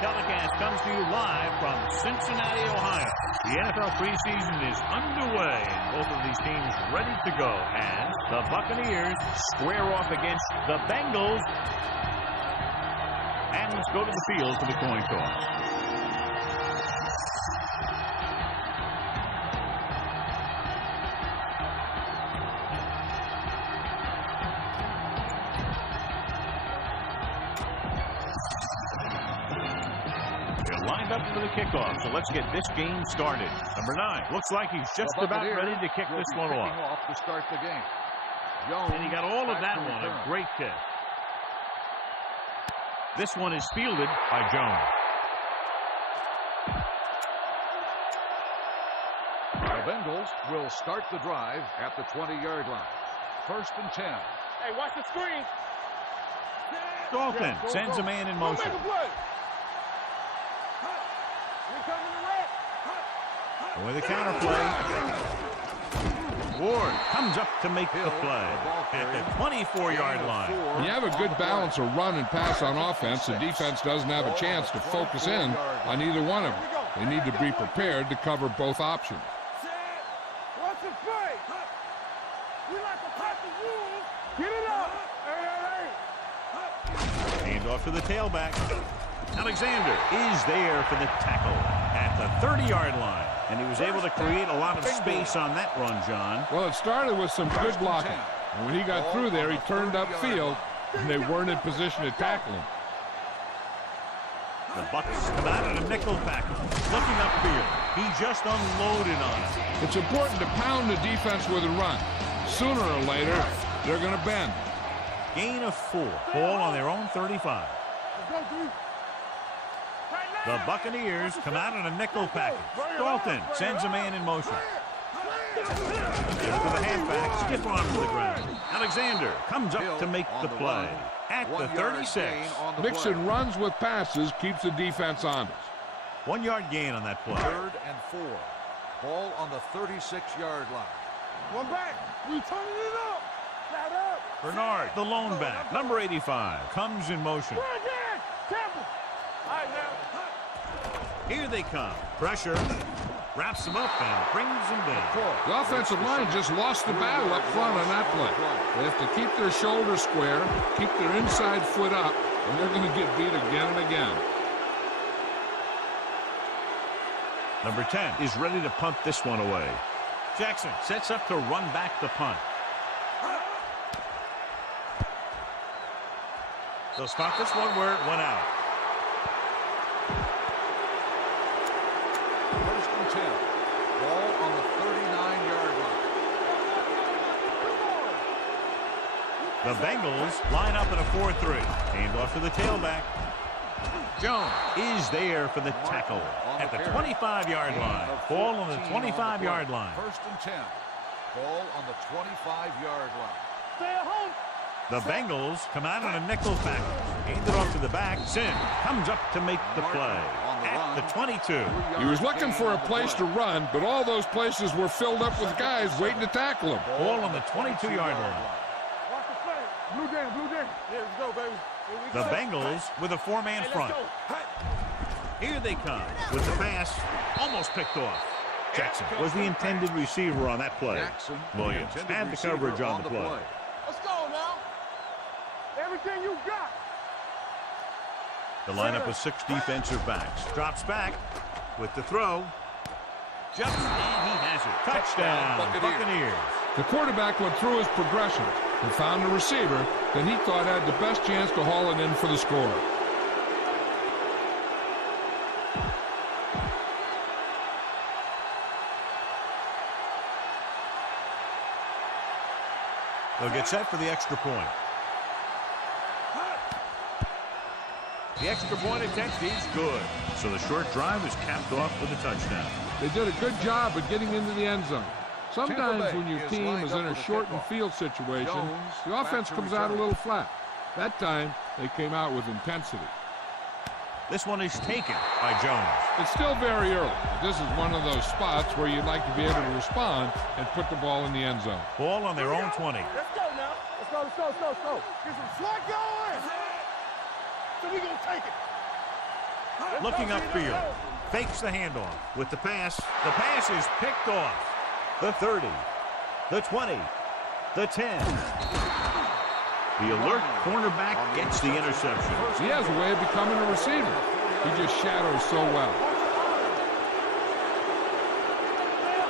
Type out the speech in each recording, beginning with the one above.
telecast comes to you live from Cincinnati, Ohio. The NFL preseason is underway, and both of these teams ready to go as the Buccaneers square off against the Bengals. And let's go to the field for the coin toss. Lined up for the kickoff, so let's get this game started. Number 9, looks like he's just about ready to kick this one off. To start the game. And he got all of that one, a great kick. This one is fielded by Jones. The Bengals will start the drive at the 20-yard line. 1st and 10. Hey, watch the screen. Dalton sends a man in motion. With a counter play. Ward comes up to make the play at the 24-yard line. When you have a good balance of run and pass on offense, the defense doesn't have a chance to focus in on either one of them. They need to be prepared to cover both options. Hand off to the tailback. Alexander is there for the tackle at the 30-yard line. And he was able to create a lot of space on that run, John. Well, it started with some good blocking. And when he got through there, he turned upfield, and they weren't in position to tackle him. The Bucs come out in a nickel package. Looking upfield. He just unloaded on it. It's important to pound the defense with a run. Sooner or later, they're going to bend. Gain of 4. Ball on their own 35. The Buccaneers come out in a nickel package. Dalton sends a man in motion. Give it to the halfback. Stiff arm to the ground. Alexander comes up to make the play at the 36. Mixing runs with passes keeps the defense honest. 1-yard gain on that play. 3rd and 4. Ball on the 36-yard line. One back. We turning it up. Flat up. Bernard, the lone back, number 85, comes in motion. Here they come. Pressure. Wraps him up and brings him down. The offensive line just lost the battle up front on that play. They have to keep their shoulders square, keep their inside foot up, and they're going to get beat again and again. Number 10 is ready to punt this one away. Jackson sets up to run back the punt. They'll spot this one where it went out. 1st and 10. Ball on the 39-yard line. The Bengals line up in a 4-3. Hand off to the tailback. Jones is there for the tackle at the 25-yard line. Ball on the 25-yard line. 1st and 10. Ball on the 25-yard line. Stay at home. The Bengals come out in a nickel package. Hand it off to the back. CIN comes up to make the play at the 22. He was looking for a place to run, but all those places were filled up with guys waiting to tackle him. Ball on the 22-yard line. Watch the play. Blue down, blue down. Here we go, baby. The Bengals with a 4-man front. Here they come with the pass. Almost picked off. Jackson was the intended receiver on that play. Williams had the coverage on the play. Let's go now. Everything you got. The lineup with 6 defensive backs. Drops back with the throw. Just and he has it. Touchdown, Buccaneers. The quarterback went through his progressions and found a receiver that he thought had the best chance to haul it in for the score. They'll get set for the extra point. The extra point attempt is good. So the short drive is capped off with a touchdown. They did a good job of getting into the end zone. Sometimes when your team is in a shortened field situation, the offense comes out a little flat. That time, they came out with intensity. This one is taken by Jones. It's still very early. This is one of those spots where you'd like to be able to respond and put the ball in the end zone. Ball on their own 20. Let's go now. Let's go, let's go, let's go, let's go. Get some slack going. So we gonna take it. Let's looking upfield. Fakes the handoff with the pass. The pass is picked off. The 30, the 20, the 10. The alert cornerback gets the interception. He has a way of becoming a receiver. He just shadows so well.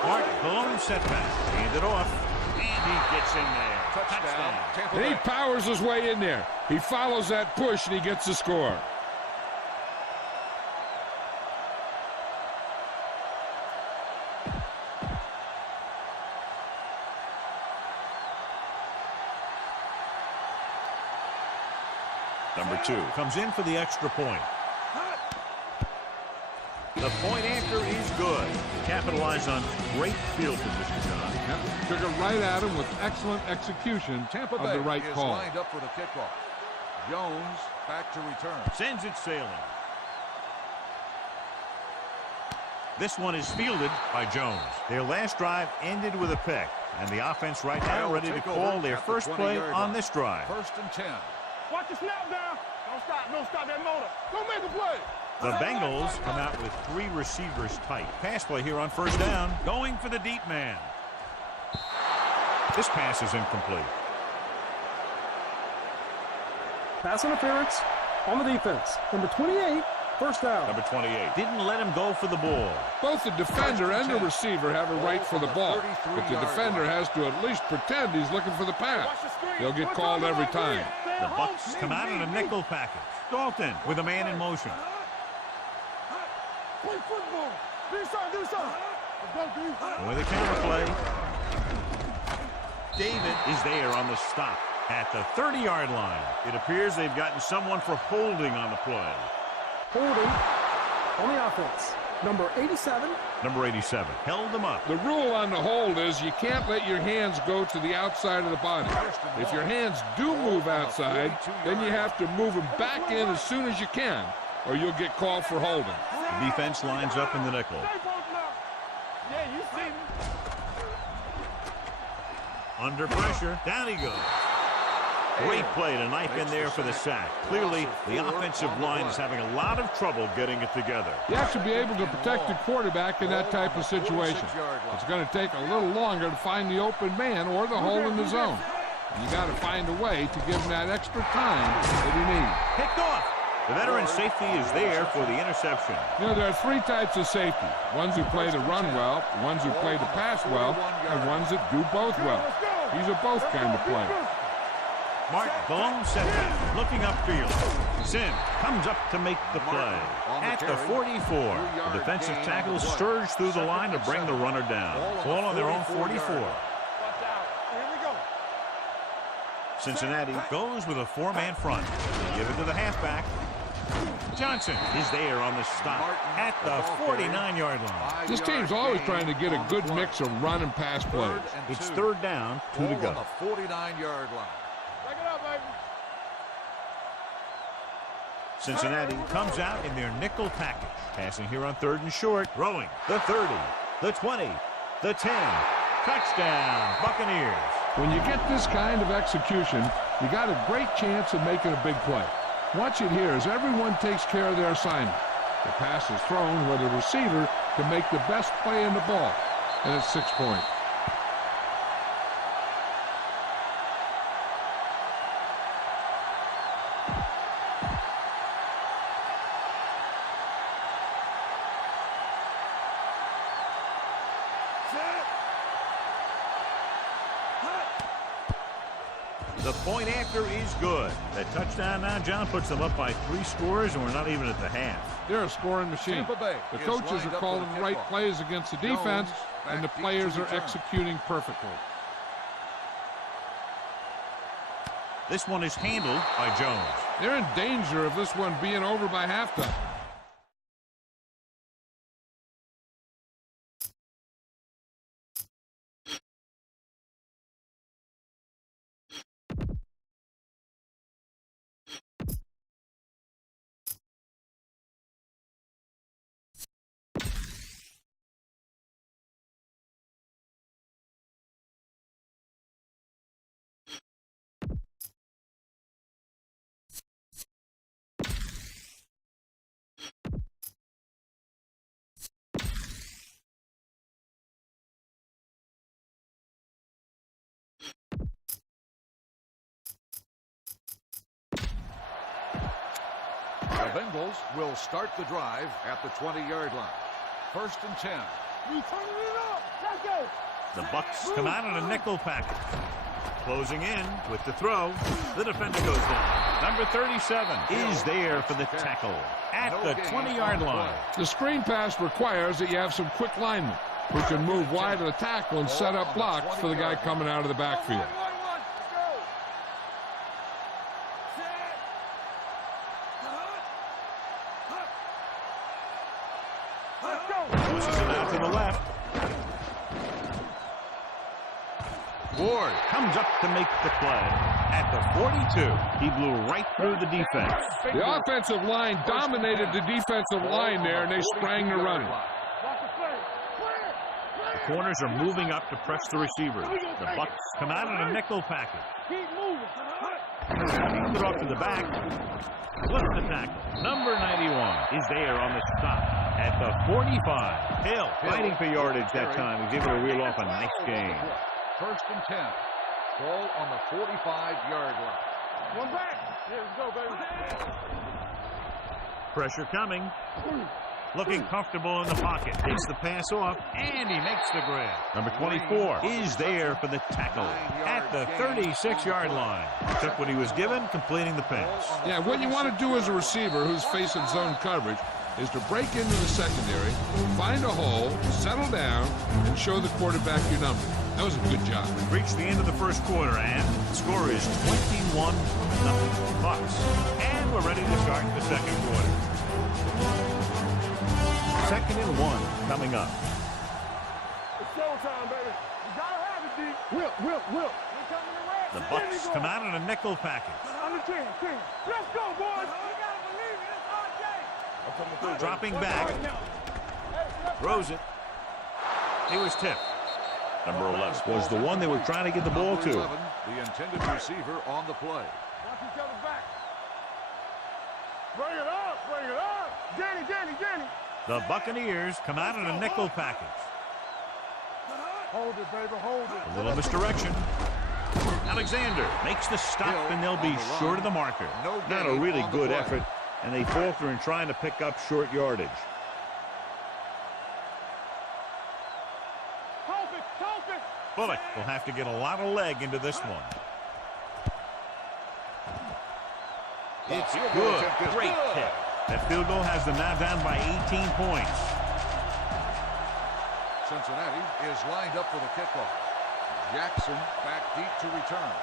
Martin, the lone setback. Hand it off. And he gets in there. Touchdown. And he powers his way in there. He follows that push and he gets the score. Number 2 comes in for the extra point. The point after is good. Capitalize on great field position, John. Yep. Took it right at him with excellent execution of the right call. Lined up for the kickoff. Jones back to return. Sends it sailing. This one is fielded by Jones. Their last drive ended with a pick, and the offense right now ready to call their first play on this drive. 1st and 10. Watch the snap down. Don't stop that motor. Don't make a play. The Bengals come out with 3 receivers tight. Pass play here on 1st down. Going for the deep man. This pass is incomplete. Pass interference on the defense. Number 28, 1st down. Number 28 didn't let him go for the ball. Both the defender and the receiver have a right for the ball, but the defender has to at least pretend he's looking for the pass. He'll get called every time. The Bucs come out in a nickel package. Dalton with a man in motion. Play football. Do something. With a counter play. David is there on the stop at the 30-yard line. It appears they've gotten someone for holding on the play. Holding on the offense. Number 87. Number 87 held them up. The rule on the hold is you can't let your hands go to the outside of the body. If your hands do move outside, then you have to move them back in as soon as you can, or you'll get called for holding. The defense lines up in the nickel. Yeah, you see me. Under pressure, down he goes. Great play to knife in there for the sack. Clearly, the offensive line is having a lot of trouble getting it together. You have to be able to protect the quarterback in that type of situation. It's going to take a little longer to find the open man or the hole in the zone. And you got to find a way to give him that extra time that he needs. Picked off. The veteran safety is there for the interception. You know, there are 3 types of safety. Ones who play the run well, ones who play the pass well, and ones that do both well. These are both kind of players. Martin, the lone setback, looking upfield. CIN comes up to make the play. At the 44, the defensive tackles surge through the line to bring the runner down. Ball on their own 44. Watch out. Here we go. Cincinnati goes with a 4-man front. They give it to the halfback. Johnson is there on the stop at the 49-yard line. This team's always trying to get a good mix of run and pass plays. It's 3rd down, 2 to go. On the 49-yard line. Back it up, baby. Cincinnati comes out in their nickel package. Passing here on 3rd and short. Throwing the 30, the 20, the 10. Touchdown, Buccaneers. When you get this kind of execution, you got a great chance of making a big play. Watch it here as everyone takes care of their assignment. The pass is thrown where the receiver can make the best play in the ball, and it's 6 points. The point after is good. That touchdown now, John, puts them up by 3 scores, and we're not even at the half. They're a scoring machine. The coaches are calling the right plays against the defense, and the players are executing perfectly. This one is handled by Jones. They're in danger of this one being over by halftime. The Bengals will start the drive at the 20-yard line. First and 10. We turning it up. Let's go. The Bucs come out in a nickel package. Closing in with the throw. The defender goes down. Number 37 is there for the tackle at the 20-yard line. The screen pass requires that you have some quick linemen who can move wide of the tackle and set up blocks for the guy coming out of the backfield. Pushes it out to the left. Ward comes up to make the play. At the 42, he blew right through the defense. The offensive line dominated the defensive line there, and they sprang the runner. The corners are moving up to press the receivers. The Bucs come out in a nickel package. Keep moving. Keeps it off to the back. Flips the tackle. Number 91 is there on the stop at the 45. Hill fighting for yardage that time. He's able to reel off a nice gain. First and 10. Ball on the 45-yard line. One back. Here we go, baby. Pressure coming. Looking comfortable in the pocket. Takes the pass off, and he makes the grab. Number 24 is there for the tackle at the 36-yard line. Took what he was given, completing the pass. Yeah, what you want to do as a receiver who's facing zone coverage is to break into the secondary, find a hole, settle down, and show the quarterback your number. That was a good job. We've reached the end of the first quarter, and the score is 21-0 Bucs. And we're ready to start the second quarter. Second and 1 coming up. It's showtime, baby. You gotta have it, D. Whip. We're coming to red. The Bucs come out in a nickel package. Under 10. Let's go, boys. You gotta believe it. It's RJ. Dropping back. Throws it. He was tipped. Number 11 was the one they were trying to get the ball to. 11, the intended receiver on the play. Watch each other's back. Bring it up. Danny. The Buccaneers come out in a nickel package. Hold it, baby, hold it. A little misdirection. Alexander makes the stop, and they'll be short of the marker. Not a really good effort, and they falter in trying to pick up short yardage. Bullock will have to get a lot of leg into this one. It's good. Great kick. That field goal has them now down by 18 points. Cincinnati is lined up for the kickoff. Jackson back deep to return.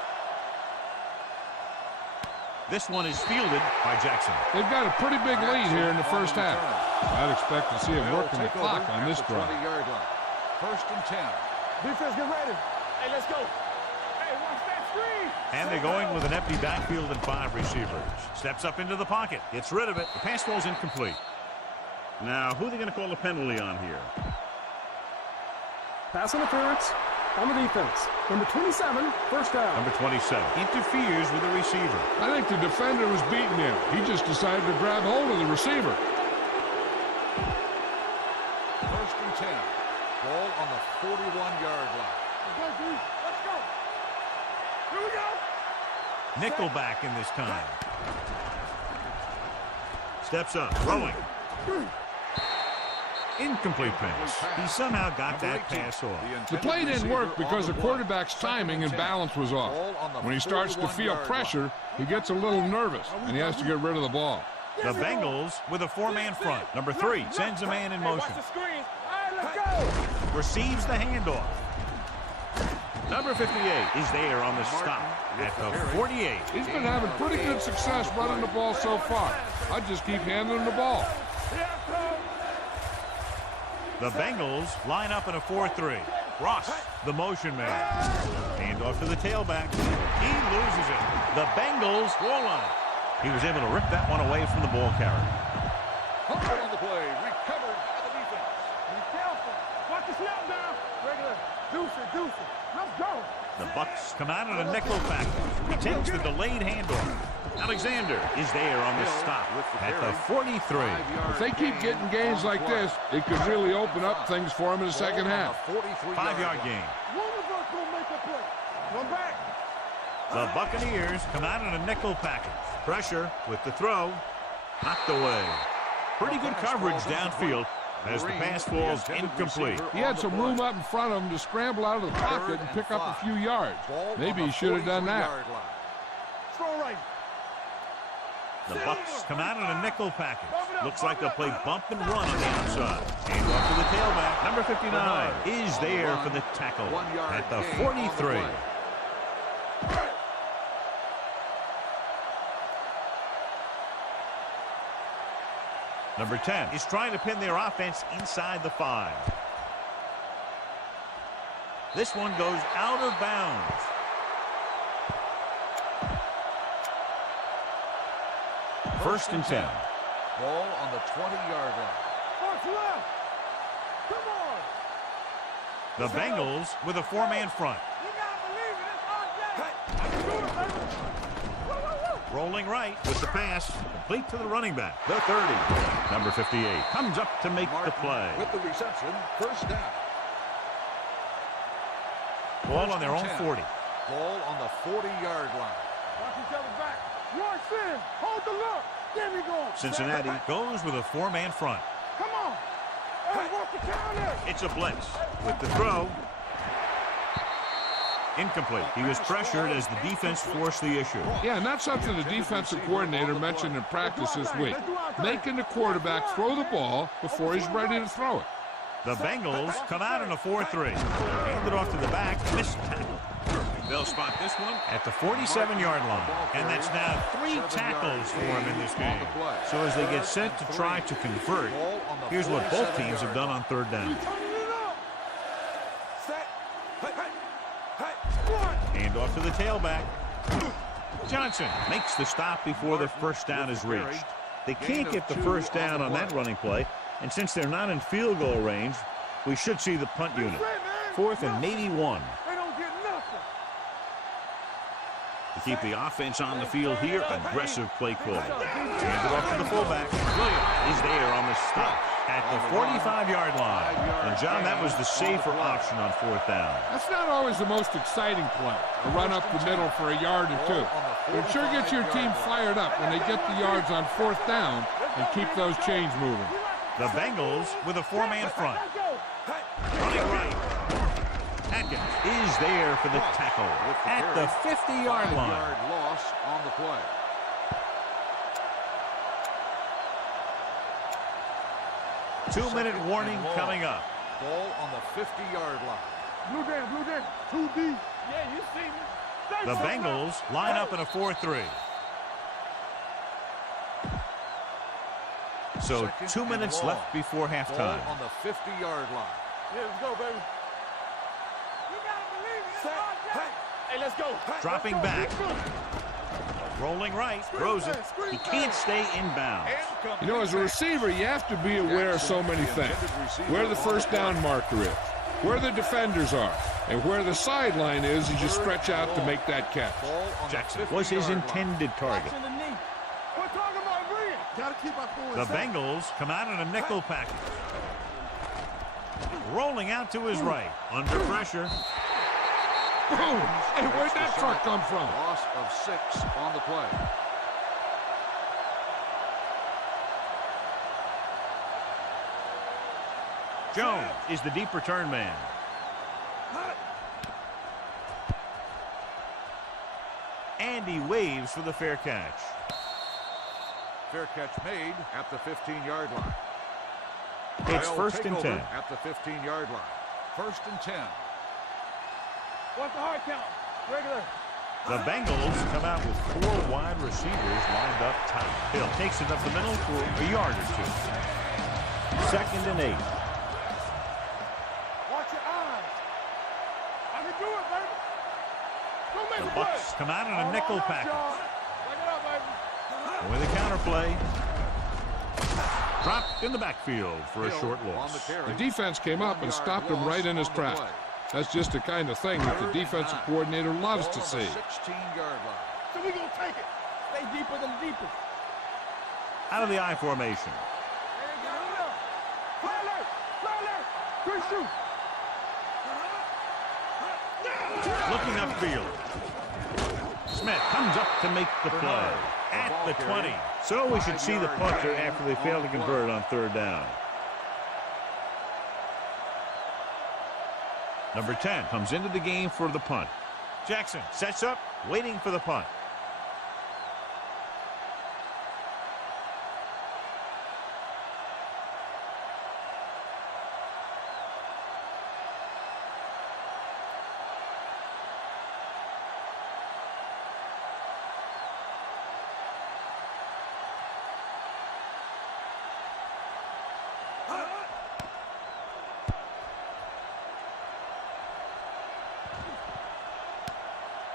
This one is fielded by Jackson. They've got a pretty big lead here in the first half. I'd expect to see him working the clock on this drive. 20-yard line. First and 10. Defense, get ready. Hey, let's go. Hey, watch that screen. And they're going with an empty backfield and 5 receivers. Steps up into the pocket. Gets rid of it. The pass ball's incomplete. Now, who are they going to call a penalty on here? Pass interference on the defense. Number 27, first down. Number 27 interferes with the receiver. I think the defender was beating him. He just decided to grab hold of the receiver. First and 10. Ball on the 41-yard line. Let's go. Here we go. Nickelback in this time. Steps up, throwing. Incomplete pass. He somehow got that pass off. The play didn't work because the quarterback's timing and balance was off. When he starts to feel pressure, he gets a little nervous, and he has to get rid of the ball. The Bengals with a 4-man front. Number 3 sends a man in motion. Receives the handoff. Number 58 is there on the stop at the 48. He's been having pretty good success running the ball so far. I just keep handing him the ball. The Bengals line up in a 4-3. Ross, the motion man. Handoff to the tailback. He loses it. The Bengals roll on it. He was able to rip that one away from the ball carrier. Humphrey on the play. Recovered by the defense. Be careful. Watch the snap down. Regular. Deuce it. Let's go. The Bucs come out in a nickel package. He takes the delayed handoff. Alexander is there on the stop at the 43. If they keep getting gains like this, it could really open up things for him in the second half. 5-yard gain. One of us gonna make a play. One back. The Buccaneers come out in a nickel package. Pressure with the throw. Knocked away. Pretty good coverage downfield as the pass falls incomplete. He had some room up in front of him to scramble out of the pocket and pick up a few yards. Maybe he should have done that. Strong right. The Bucs come out in a nickel package. Looks like they'll play bump and run on the outside. And off to the tailback. Number 59 is there for the tackle at the 43. Number 10 is trying to pin their offense inside the 5. This one goes out of bounds. First and 10. Ball on the 20-yard line. March left. Come on. The Bengals with a 4-man front. You gotta believe it. It's RJ. I can do it, baby. Woo, woo, woo. Rolling right with the pass. Complete to the running back. The 30. Number 58 comes up to make the play. With the reception, first down. Ball on their own 40. Ball on the 40-yard line. Watch each other back. Your sin. Hold the look. There we go. Cincinnati goes with a 4-man front. Come on. Hey, watch the counter. It's a blitz with the throw. Incomplete. He was pressured as the defense forced the issue. Yeah, and that's something the defensive coordinator mentioned in practice this week. Making the quarterback throw the ball before he's ready to throw it. The Bengals come out in a 4-3. Hand it off to the back. Missed tackle. They'll spot this one at the 47-yard line. And that's now 3 tackles for him in this game. So as they get set to try to convert, here's what both teams have done on 3rd down. Hand off to the tailback. Johnson makes the stop before the first down is reached. They can't get the first down on that running play, and since they're not in field goal range, we should see the punt unit. 4th and maybe 1. They don't get nothing. To keep the offense on the field here, aggressive play calling. Hand it off to the fullback. Williams is there on the stop at the 45-yard line. And, John, that was the safer option on 4th down. That's not always the most exciting play, a run up the middle for a yard or 2. But it sure gets your team fired up when they get the yards on 4th down and keep those chains moving. The Bengals with a 4-man front. Running right. Atkins is there for the tackle at the 50-yard line. 5-yard loss on the play. Two-minute warning coming up. Ball on the 50-yard line. Blue down. 2 deep. Yeah, you see me. The Bengals line up in a 4-3. So 2 minutes left before halftime. Ball on the 50-yard line. Yeah, let's go, baby. You gotta believe it. It's RJ. Hey, let's go. Dropping back. Rolling right. Throws it. He can't stay inbounds. You know, as a receiver, you have to be aware of so many things. Where the first down marker is, where the defenders are, and where the sideline is as you stretch out to make that catch. Jackson was his intended target. We're talking about Green. Gotta keep our forward. The Bengals come out in a nickel package. Rolling out to his right. Under pressure. Boom! Hey, where'd that truck come from? Loss of 6 on the play. Jones is the deep return man. And he waves for the fair catch. Fair catch made at the 15-yard line. It's They'll 1st take and over 10. at the 15-yard line. 1st and 10. What's the hard count? Regular. The Bengals come out with 4 wide receivers lined up tight. Hill takes it up the middle for a yard or 2. 2nd and 8. Watch your eyes. I can do it, baby. Don't make The a play. Bucs come out in a nickel package. Bring it up, baby. With a counter play. Dropped in the backfield for a short On the loss. carry. The defense came up and stopped him right in his tracks. That's just the kind of thing that the defensive coordinator loves to see. 16-yard line. So we gonna take it. Stay deeper than deepest. Out of the I formation. Quick shoot. Looking upfield. Smith comes up to make the play. At the 20. So we should see the punter after they fail to convert on third down. Number 10 comes into the game for the punt. Jackson sets up, waiting for the punt.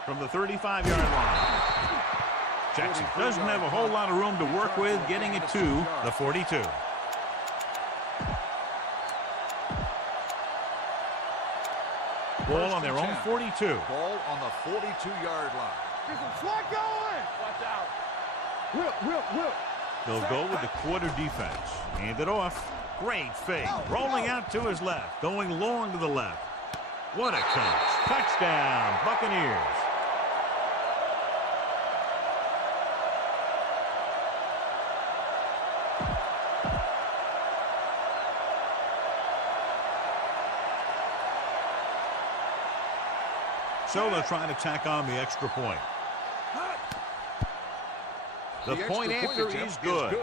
From the 35-yard line. Jackson doesn't have a whole lot of room to work with, getting it to the 42. Ball on their own 42. Ball on the 42-yard line. Get some slack going. Watch out. Whip. They'll go with the quarter defense. Hand it off. Great fake. Rolling out to his left. Going long to the left. What a catch. Touchdown, Buccaneers. So they'll try to tack on the extra point. The point after is good.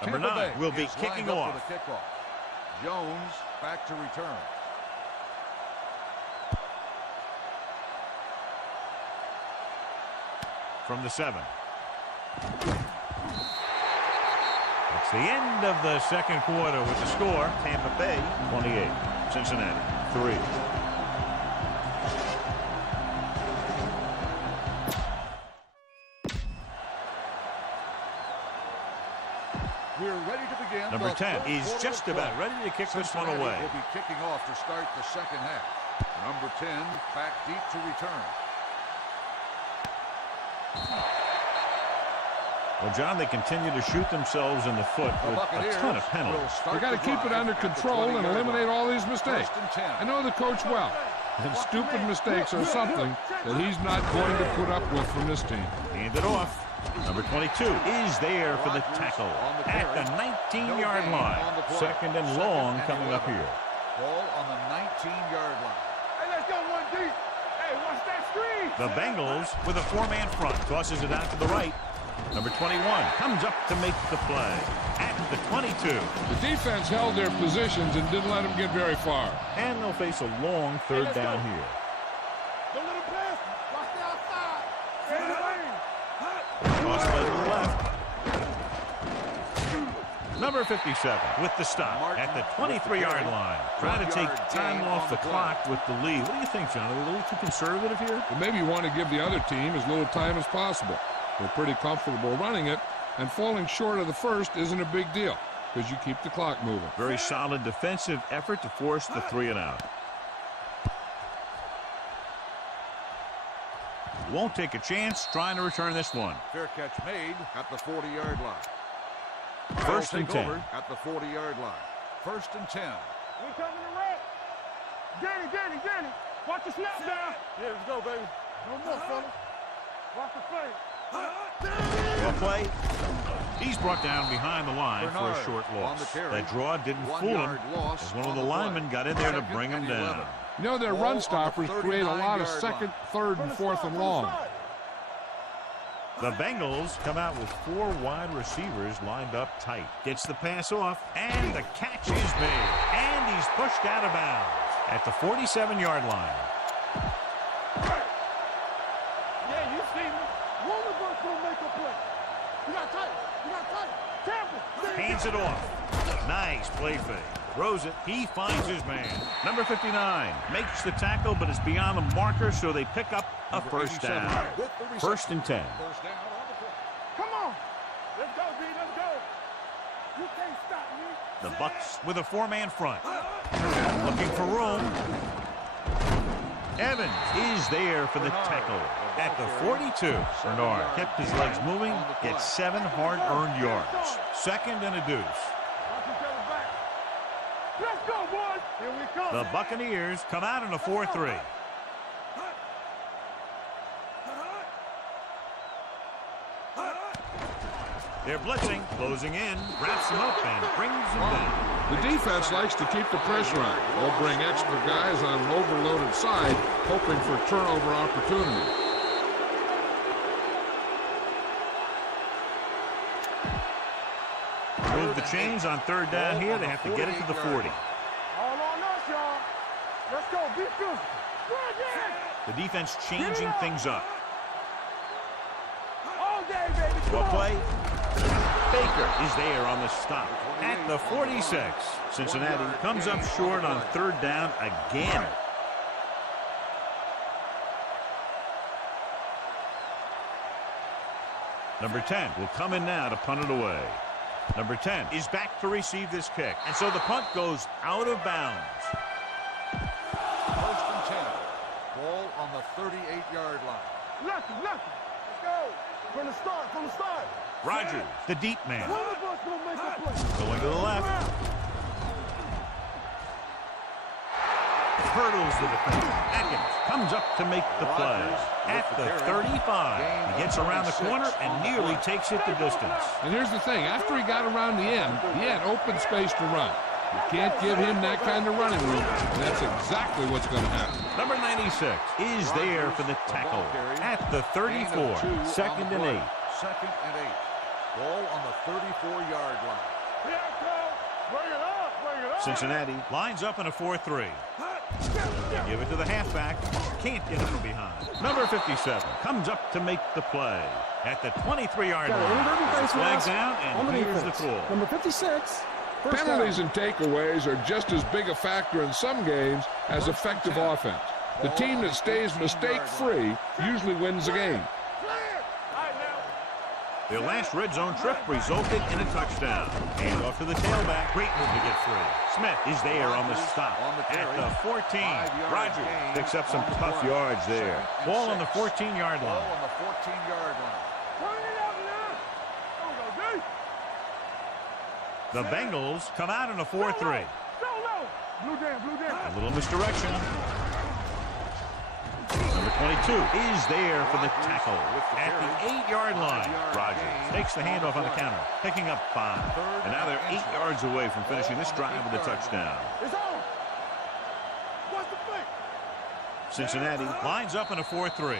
Number 9 will be kicking off. Jones back to return. From the 7. It's the end of the second quarter with the score. Tampa Bay 28. Cincinnati 3. We're ready to begin. Number 10 is just about ready to kick this one away. Will be kicking off to start the second half. Number 10 back deep to return. Well, John, they continue to shoot themselves in the foot with a ton of penalties. They got to keep it under control and eliminate all these mistakes. I know the coach well, and stupid mistakes are something that he's not going to put up with from this team. Hand it off. Number 22 is there for the tackle at the 19-yard line. Second and long coming up here. Ball on the 19-yard line. Hey, let's go one deep. Hey, watch that screen. The Bengals with a 4-man front. Tosses it out to the right. Number 21 comes up to make the play at the 22. The defense held their positions and didn't let them get very far. And they'll face a long third down here. Don't let him pass. Watch the outside. Stay in the lane. Toss to the left. Number 57 with the stop at the 23-yard line. Trying to take time off the clock with the lead. What do you think, John? Are they a little too conservative here? Well, maybe you want to give the other team as little time as possible. They're pretty comfortable running it, and falling short of the first isn't a big deal because you keep the clock moving. Very solid defensive effort to force the 3 and out. Won't take a chance trying to return this one. Fair catch made at the 40-yard line. First and 10. At the 40-yard line. First and 10. We coming to wreck. Danny. Watch the snap down. Yeah, let's go, baby. No more, fella. Watch the play. Well played. He's brought down behind the line for a short loss. That draw didn't fool him as one of the linemen got in there to bring him down. You know, their run stoppers create a lot of second, third, and fourth and long. The Bengals come out with 4 wide receivers lined up tight. Gets the pass off, and the catch is made. And he's pushed out of bounds at the 47-yard line. Yeah, you see me. Warrenburg's going to make a play. You got tight. Tampa. Hands it off. Nice play fake. Throws it. He finds his man. Number 59 makes the tackle, but it's beyond the marker, so they pick up a first down. First and 10. Come on. Let's go, B. Let's go. You can't stop me. The Bucs with a 4-man front. Looking for room. Evans is there for the tackle at the 42. Bernard kept his legs moving, gets 7 hard-earned yards. Second and a deuce. Let's go, boys. Here we come. The Buccaneers come out in a 4-3. They're blitzing, closing in, wraps them up, and brings them down. The defense likes to keep the pressure on. They'll bring extra guys on an overloaded side, hoping for turnover opportunity. Move the chains on third down here. They have to get it to the 40. All on us, y'all. Let's go. Be physical. The defense changing things up. All day, baby. Come What on. play? Baker is there on the stop at the 46. Cincinnati comes up short on third down again. Number 10 will come in now to punt it away. Number 10 is back to receive this kick. And so the punt goes out of bounds. First and 10. Ball on the 38-yard line. Lucky. Let's go. From the start. Rodgers, the deep man, One of us gonna make a play. going to the left. Hurdles the defender. Atkins comes up to make the play at the 35. He gets around the corner and nearly takes it the distance. And here's the thing. After he got around the end, he had open space to run. You can't give him that kind of running room, and that's exactly what's going to happen. Number 96 is there for the tackle at the 34. Second and 8. Second and 8. Ball on the 34-yard line. Here it comes. Bring it up. Cincinnati lines up in a 4-3. Give it to the halfback. Can't get it from behind. Number 57 comes up to make the play at the 23-yard line. Flags down, and here's the call. Number 56. First Penalties down. and takeaways are just as big a factor in some games as effective offense. The team that stays mistake-free usually wins the game. Their last red zone trip resulted in a touchdown. Hand off to the tailback. Great move to get free. Smith is there on the stop at the 14. Rodgers picks up some tough yards there. Ball on the 14-yard Ball line. on the 14-yard line. The Bengals come out in a 4-3. Blue down. A little misdirection. Number 22 is there for the tackle at the 8-yard line. Rodgers takes the handoff on the counter, picking up 5. And now they're 8 yards away from finishing this drive with a touchdown. It's on. What's the play? Cincinnati lines up in a 4-3.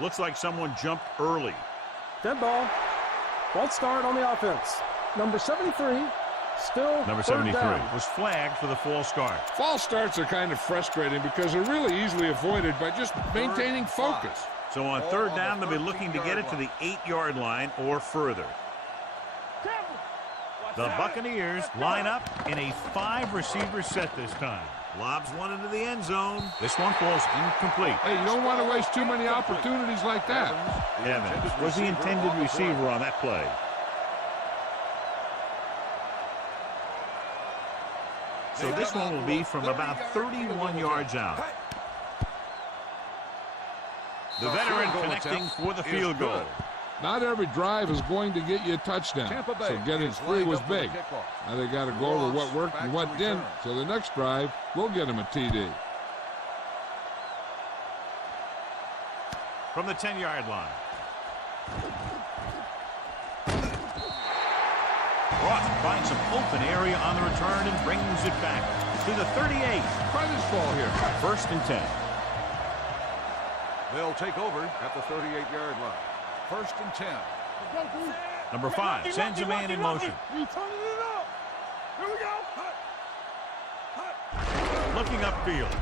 Looks like someone jumped early. Dead ball. False start on the offense. Number 73. Still Number third 73 down. was flagged for the false start. False starts are kind of frustrating because they're really easily avoided by just maintaining focus. So on third down, they'll be looking to get it to the 8-yard line or further. The Buccaneers line up in a 5-receiver set this time. Lobs one into the end zone. This one falls incomplete. Hey, you don't want to waste too many opportunities like that. Evans was the intended receiver on that play. So this one will be from about 31 yards out. The veteran connecting for the field goal. Not every drive is going to get you a touchdown, so getting 3 was big. Now they got to go over what worked and what didn't, so the next drive will get them a TD. From the 10-yard line. Ross finds some open area on the return and brings it back to the 38. Try this ball here. First and 10. They'll take over at the 38-yard line. First and 10. Number 5 sends a man in motion. We turning it up. Here we go. Looking upfield.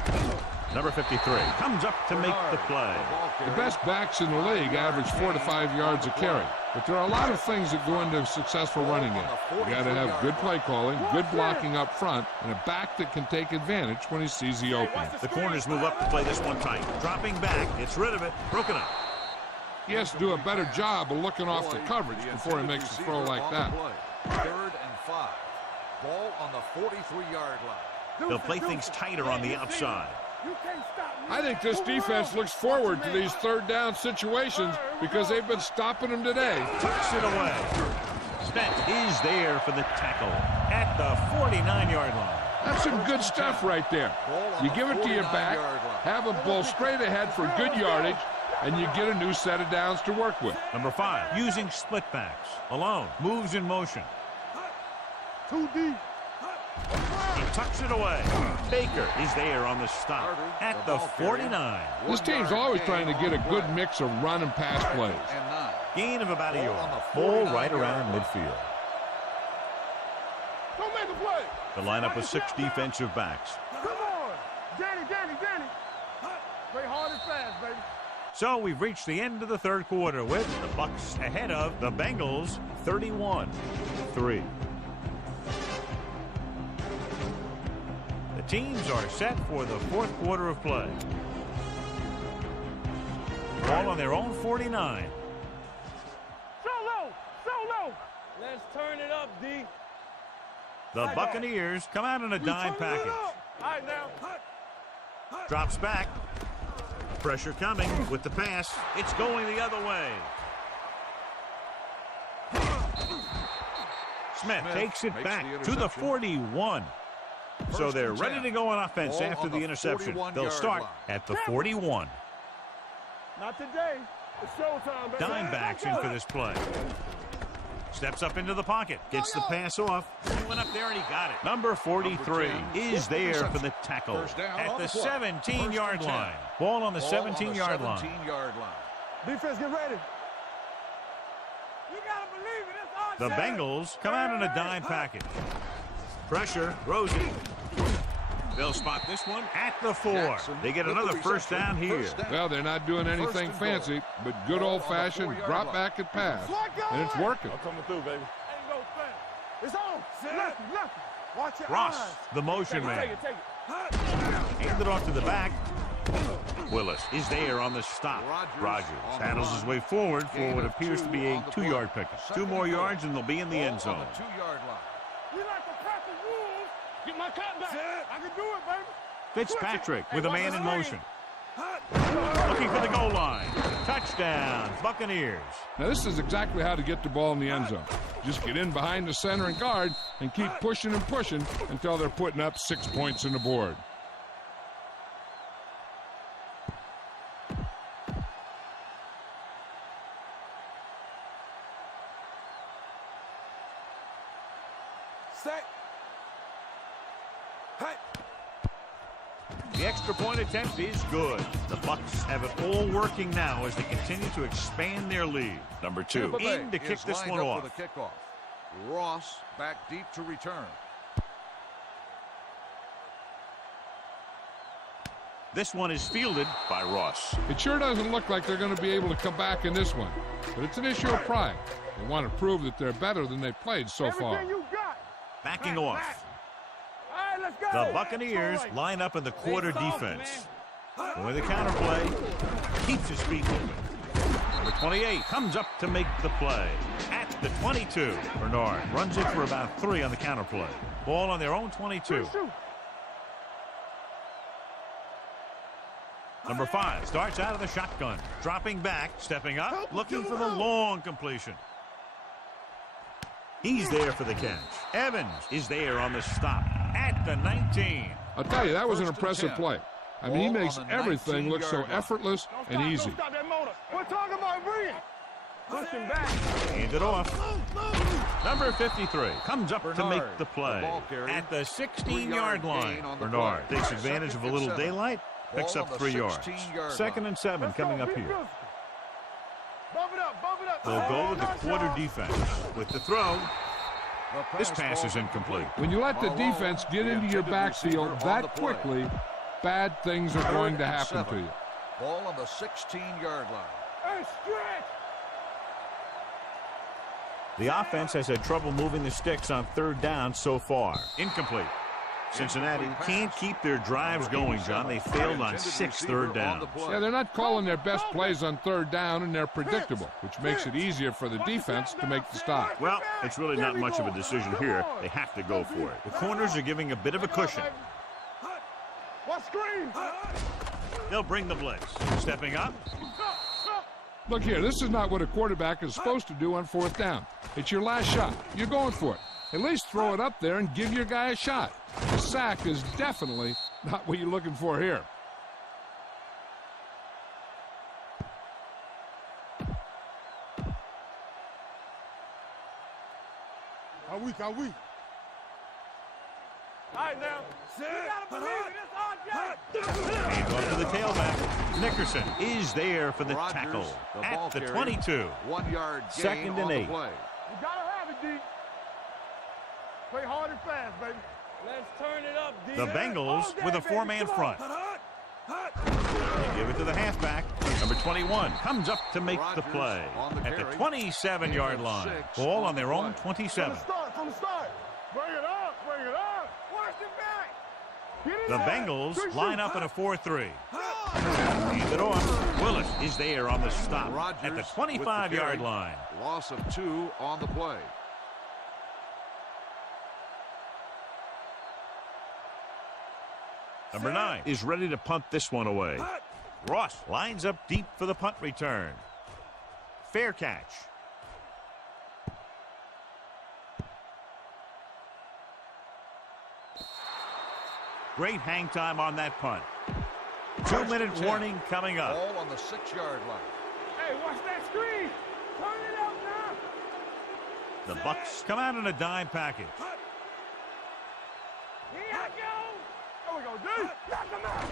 Number 53 comes up to make the play. The best backs in the league average 4 to 5 yards a carry. But there are a lot of things that go into a successful running game. You got to have good play calling, good blocking up front, and a back that can take advantage when he sees the opening. The corners move up to play this one tight. Dropping back, gets rid of it, broken up. He has to do a better job of looking off the coverage before he makes a throw like that. Third and 5. Ball on the 43-yard line. They'll play things tighter on the outside. You can't stop me. I think this defense looks forward to these third down situations because they've been stopping them today. Tucks it away. Spence is there for the tackle at the 49-yard line. That's some good stuff right there. You give it to your back, have him pull straight ahead for good yardage, and you get a new set of downs to work with. Number 5, using split backs. Alone, moves in motion. Too deep. He tucks it away. Baker is there on the stop at the 49. This team's always trying to get a good mix of run and pass plays. Gain of about a yard. Ball right around midfield. Don't make a play. The lineup of 6 defensive backs. Come on. Danny. Play hard and fast, baby. So we've reached the end of the third quarter with the Bucks ahead of the Bengals 31-3. The teams are set for the fourth quarter of play. Ball on their own 49. So low. Let's turn it up, D. The Buccaneers come out in a dime package. All right, now. Drops back. Pressure coming with the pass. It's going the other way. Smith takes it back to the 41. So they're ready to go on offense after the interception. They'll start at the 41. Not today. It's showtime, baby. Dime backs in for this play. Steps up into the pocket. Gets the pass off. He went up there and he got it. Number 43 is there for the tackle at the 17-yard line. Ball on the 17-yard line. Defense, get ready. You gotta believe it. It's our The chance. Bengals come out in a dime package. Pressure. Rosie. They'll spot this one at the 4. They get another first down here. Well, they're not doing anything fancy, but good old-fashioned drop back and pass, and it's working. I'm coming through, baby. Ain't no thing. It's on. Left. Watch your Ross, eyes. the motion man. Take it. Handed off to the back. Willis is there on the stop. Rogers paddles his way forward for what appears to be a 2-yard pickup. 2 more yards and they'll be in the end zone. We like to crack the rules. Get my cut back. I can do it, baby. Fitzpatrick with a man in motion. Looking for the goal line. Touchdown, Buccaneers. Now, this is exactly how to get the ball in the end zone. Just get in behind the center and guard and keep pushing and pushing until they're putting up 6 points on the board. Set. Hey. The extra point attempt is good. The Bucs have it all working now as they continue to expand their lead. Number 2 in to kick this one off. Ross back deep to return. This one is fielded by Ross. It sure doesn't look like they're going to be able to come back in this one, but it's an issue of pride. They want to prove that they're better than they've played so far. Everything you got. Backing off. All right, let's go. The Buccaneers line up in the quarter defense. With the counterplay, keeps his feet moving. Number 28 comes up to make the play. At the 22, Bernard runs it for about 3 on the counterplay. Ball on their own 22. Number 5 starts out of the shotgun. Dropping back, stepping up, looking for the long completion. He's there for the catch. Evans is there on the stop at the 19. I'll tell you, that was an impressive play. I mean, he makes everything look so effortless and easy. Don't stop that motor. We're talking about bringing. Push him back. Hand it off. Number 53 comes up to make the play at the 16-yard line. Bernard takes advantage of a little daylight, picks up 3 yards. 2nd and 7 coming up here. Bump it up. They'll go with the quarter defense. With the throw, this pass is incomplete. When you let the defense get into your backfield that quickly, bad things are going to happen to you. Ball on the 16-yard line. Hey, stretch. The offense has had trouble moving the sticks on 3rd down so far. Incomplete. Cincinnati can't keep their drives going, John. They failed on 6 third downs. Yeah, they're not calling their best plays on 3rd down, and they're predictable, which makes it easier for the defense to make the stop. Well, it's really not much of a decision here. They have to go for it. The corners are giving a bit of a cushion. What screen? They'll bring the blitz. Stepping up. Look here, this is not what a quarterback is supposed to do on 4th down. It's your last shot. You're going for it. At least throw it up there and give your guy a shot. A sack is definitely not what you're looking for here. How weak, how weak. All right, now. You gotta believe it. It's our job. Hands off to the tailback. Nickerson is there for the Rodgers, tackle the at ball the carrier. 22. 1 yard gain 2nd and on the 8. play. You gotta have it, D. Play hard and fast, baby. Let's turn it up, D. The Bengals with a 4-man front. They give it to the halfback. Number 21 comes up to make the Rodgers play on the at the carry. 27-yard line. 6 Ball on the their own play. 27. From the start. Bring it up, bring it up. Watch it back. Get in The there. Bengals line up in a 4-3. Hand it off. Willis is there on the stop Rodgers at the with 25-yard carry. line. Loss of 2 on the play. Number 9 is ready to punt this one away. Ross lines up deep for the punt return. Fair catch. Great hang time on that punt. 2-minute warning coming up. Ball on the 6-yard line. Hey, watch that screen. Turn it up now. The Bucks come out in a dime package. Here I go. There we go, D. Knock him out.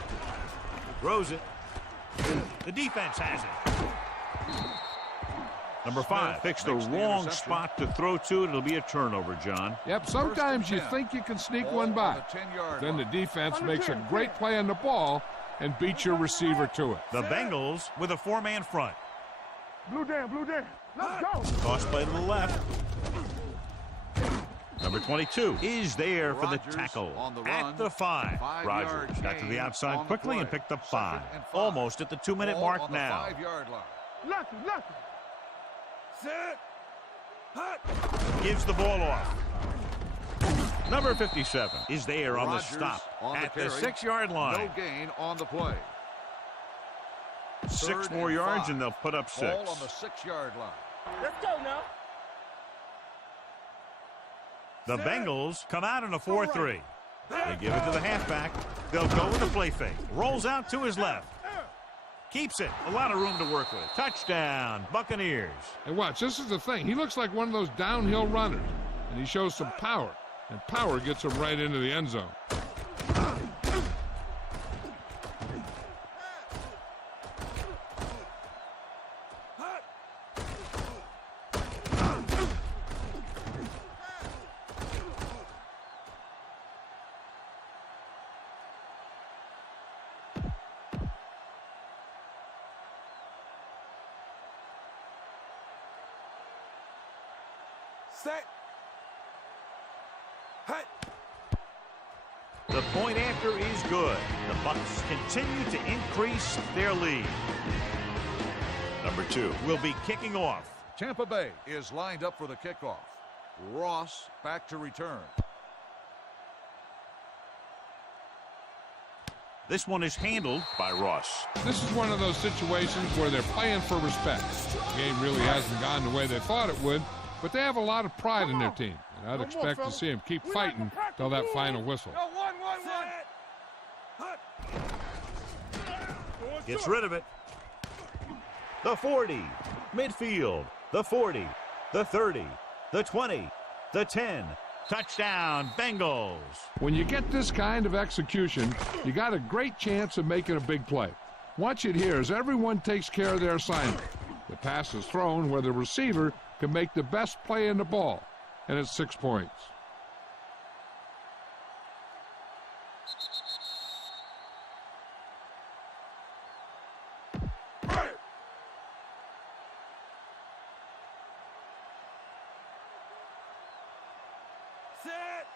Throws it. The defense has it. Number 5 picks the makes the wrong interception. spot to throw to. It'll be a turnover, John. Yep, sometimes you 10. think you can sneak Ball one on by. the 10-yard Then the line. defense makes a great play on the ball and beats your receiver to it. The Bengals with a 4-man front. Blue down, blue down. Let's go. Toss play to the left. Number 22 is there for the Rodgers tackle on the run. at the 5. 5-yard Rodgers got to the gain outside on the quickly and play. picked up 5. Second and 5. Almost at the 2-minute Ball mark on the now. 5-yard line. Lucky, lucky. Set. Hut. Gives the ball off. Number 57 is there on Rodgers the stop on at the carry. 6-yard line. No gain on the play. 6 3rd more and yards 5. and they'll put up 6. Ball on the 6-yard line. Let's go now. The Bengals come out in a 4-3. They give it to the halfback. They'll go with a play fake. Rolls out to his left. Keeps it. A lot of room to work with. Touchdown, Buccaneers. And watch, this is the thing. He looks like one of those downhill runners, and he shows some power. And power gets him right into the end zone. Set. Hut. The point after is good. The Bucs continue to increase their lead. Number 2 will be kicking off. Tampa Bay is lined up for the kickoff. Ross back to return. This one is handled by Ross. This is one of those situations where they're playing for respect. The game really hasn't gone the way they thought it would, but they have a lot of pride in their team. And I'd expect to see them keep fighting till that final whistle. Go, one. Gets rid of it. The 40. Midfield. The 40. The 30. The 20. The 10. Touchdown, Bengals. When you get this kind of execution, you got a great chance of making a big play. Watch it here as everyone takes care of their assignment. The pass is thrown where the receiver can make the best play in the ball, and it's 6 points. Set.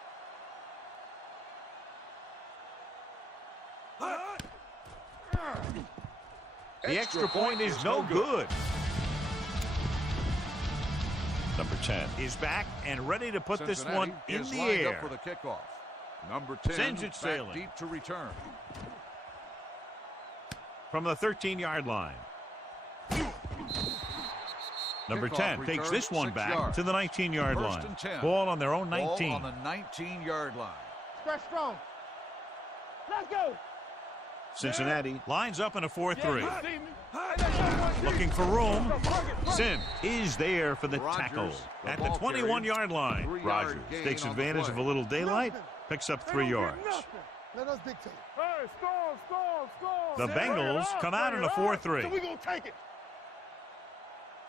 The extra point is no good. Number 10 is back and ready to put this one in is the lined air. up for the kickoff. Number 10 Sends it back sailing. deep to return. From the 13-yard line. Number Kickoff 10 takes return, this one 6 back yards. to the 19-yard First line. and 10. Ball on their own 19. Ball on the 19-yard line. Stretch strong. Let's go. Cincinnati lines up in a 4-3. Yeah, you see me. Hey, let's go, Looking for room. CIN is there for the tackle at the 21-yard line. Rogers takes advantage of a little daylight, picks up 3 yards. Let us dictate. Hey, score. The Bengals come out in a 4-3. So we gonna take it.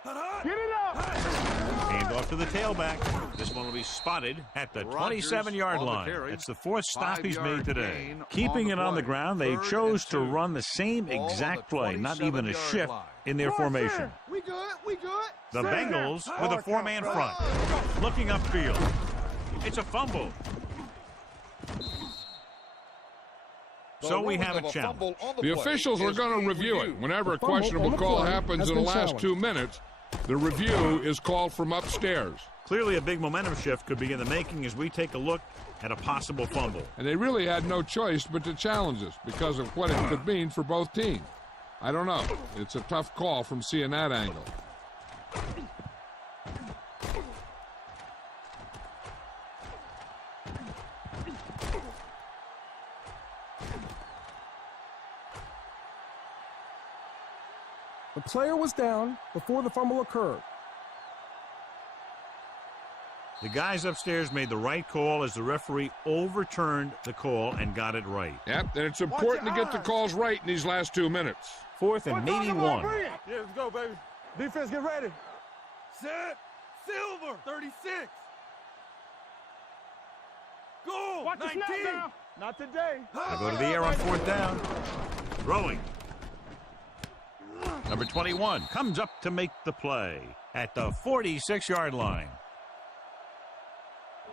Get it up. Hand off to the tailback. This one will be spotted at the 27-yard line. It's the 4th stop he's made today. Keeping it on the ground, they chose to run the same exact play, not even a shift in their formation. We good. The Bengals with a 4-man front. Looking upfield. It's a fumble. So we have a challenge. The officials are going to review it. Whenever a questionable call happens in the last 2 minutes, the review is called from upstairs. Clearly a big momentum shift could be in the making as we take a look at a possible fumble. And they really had no choice but to challenge this because of what it could mean for both teams. I don't know. It's a tough call from seeing that angle. The player was down before the fumble occurred. The guys upstairs made the right call as the referee overturned the call and got it right. Yep, and it's important to get the calls right in these last 2 minutes. 4th and maybe 1. Yeah, let's go, baby. Defense, get ready. Set. Silver. 36. Go. Watch 19. Now. Not today. They go to the air on 4th down. Throwing. Number 21 comes up to make the play at the 46-yard line.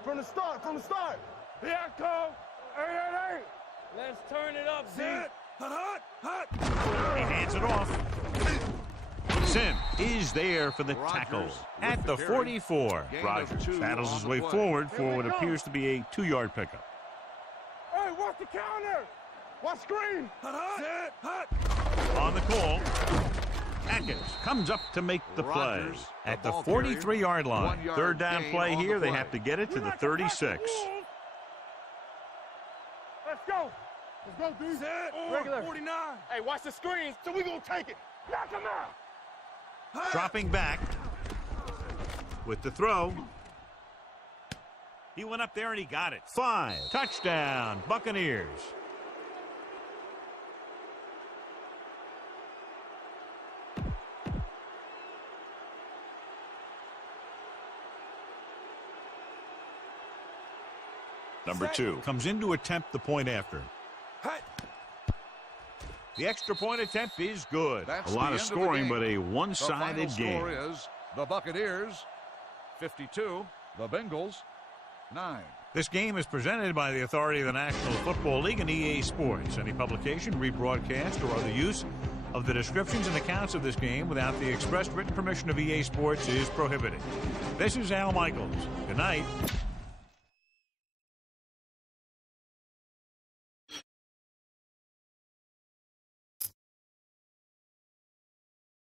From the start. Here I come. 888. Let's turn it up, set. Hot. He hands it off. CIN is there for the tackle at the 44. Rogers battles his way forward for what appears to be a 2-yard pickup. Hey, watch the counter. Watch screen. Set. On the call, Atkins comes up to make the play at the 43-yard line. 3rd down play here. They have to get it to the 36. Let's go. D. Regular. 49. Hey, watch the screens. So we gonna take it. Knock him out. Dropping back with the throw. He went up there and he got it. 5. Touchdown, Buccaneers. Number 2 comes in to attempt the point after. The extra point attempt is good. That's a lot of scoring, but a The one-sided final game. score is the Buccaneers 52, the Bengals 9. This game is presented by the authority of the National Football League and EA Sports. Any publication, rebroadcast, or other use of the descriptions and accounts of this game without the express written permission of EA Sports is prohibited. This is Al Michaels. Good night.